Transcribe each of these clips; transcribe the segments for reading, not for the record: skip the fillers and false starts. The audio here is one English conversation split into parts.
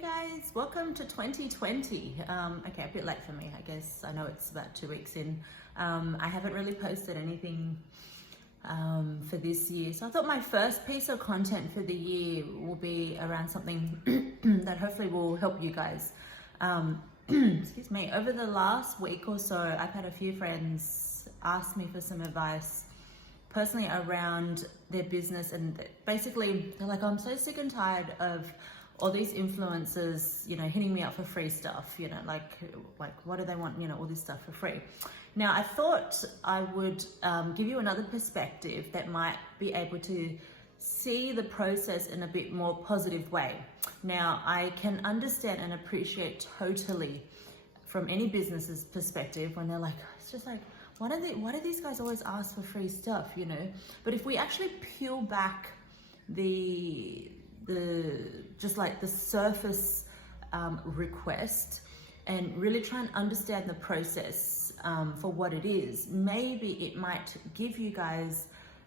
Hey guys, welcome to 2020. Okay, a bit late for me, I guess. I know it's about 2 weeks in. I haven't really posted anything for this year. So I thought my first piece of content for the year will be around something that hopefully will help you guys. Excuse me. Over the last week or so, I've had a few friends ask me for some advice personally around their business, and basically they're like, I'm so sick and tired of all these influencers, hitting me up for free stuff, like what do they want, all this stuff for free. Now, I thought I would give you another perspective that might be able to see the process in a bit more positive way. Now, I can understand and appreciate totally from any business's perspective when they're like, it's just like, why do these guys always ask for free stuff, But if we actually peel back the surface request and really try and understand the process for what it is, maybe it might give you guys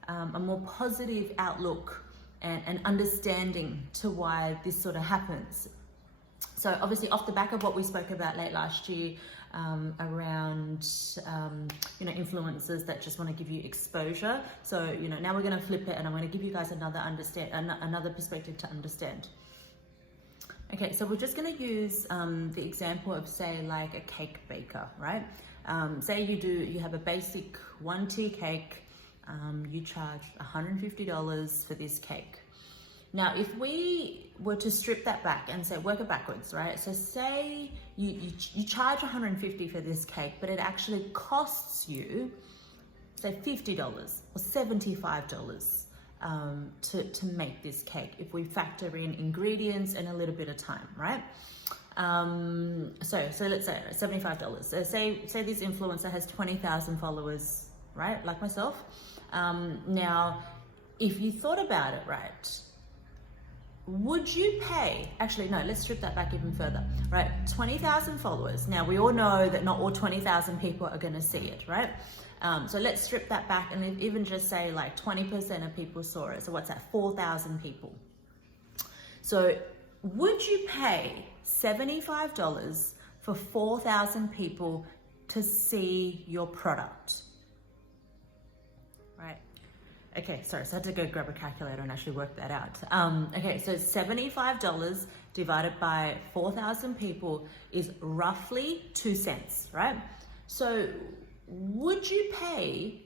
a more positive outlook and understanding to why this sort of happens. So obviously off the back of what we spoke about late last year around influencers that just want to give you exposure. So now we're going to flip it, and I'm going to give you guys another perspective to understand. Okay, so we're just going to use the example of, say, like a cake baker, right? Say you have a basic 1-tier cake. You charge $150 for this cake. Now, if we were to strip that back and say, work it backwards, right? So say you charge $150 for this cake, but it actually costs you, say, $50 or $75 to make this cake, if we factor in ingredients and a little bit of time, right? So let's say $75. So say this influencer has 20,000 followers, right? Like myself. Now, if you thought about it, right? Would you pay, actually, no, let's strip that back even further, right? 20,000 followers. Now, we all know that not all 20,000 people are going to see it, right? So let's strip that back and even just say like 20% of people saw it. So what's that? 4,000 people. So would you pay $75 for 4,000 people to see your product? Right? Okay, sorry, so I had to go grab a calculator and actually work that out. Okay, so $75 divided by 4,000 people is roughly 2 cents, right? So would you pay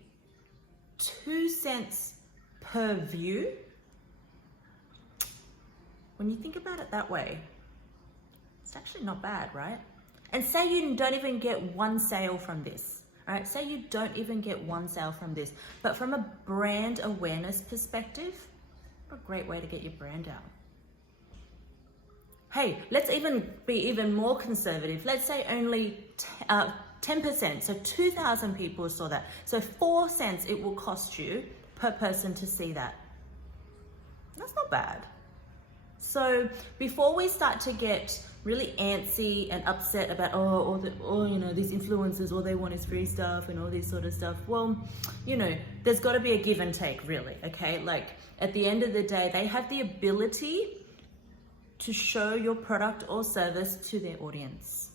2 cents per view? When you think about it that way, it's actually not bad, right? And say you don't even get one sale from this. All right, say you don't even get one sale from this, but from a brand awareness perspective, what a great way to get your brand out. Hey, let's even be even more conservative. Let's say only 10%, so 2,000 people saw that. So 4 cents it will cost you per person to see that. That's not bad. So before we start to get really antsy and upset about these influencers, all they want is free stuff and all this sort of stuff, well, there's got to be a give and take, really. Okay, like at the end of the day, they have the ability to show your product or service to their audience,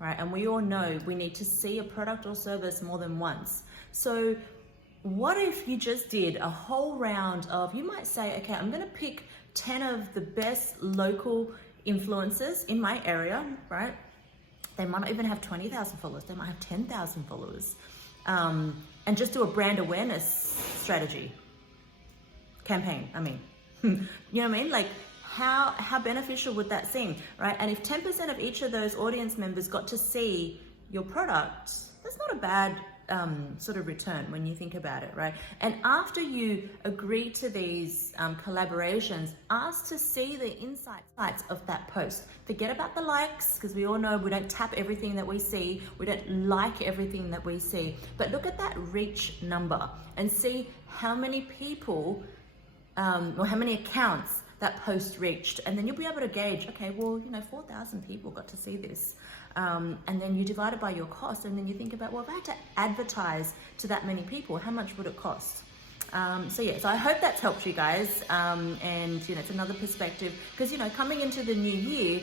right? And we all know we need to see a product or service more than once. So what if you just did a whole round of, you might say, okay, I'm going to pick 10 of the best local influencers in my area, right? They might not even have 20,000 followers. They might have 10,000 followers. And just do a brand awareness campaign. I mean, you know what I mean? Like how beneficial would that seem, right? And if 10% of each of those audience members got to see your product, that's not a bad sort of return when you think about it, right? And after you agree to these collaborations, ask to see the insights of that post. Forget about the likes, because we all know we don't tap everything that we see. We don't like everything that we see. But look at that reach number and see how many people or how many accounts that post reached. And then you'll be able to gauge, okay, well, 4,000 people got to see this. And then you divide it by your cost, and then you think about, well, if I had to advertise to that many people, how much would it cost? So yeah, so I hope that's helped you guys, and you know, it's another perspective, because you know, coming into the new year,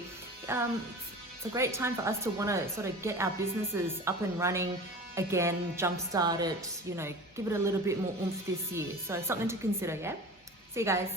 it's a great time for us to want to sort of get our businesses up and running again, jumpstart it, you know, give it a little bit more oomph this year. So something to consider. Yeah, see you guys.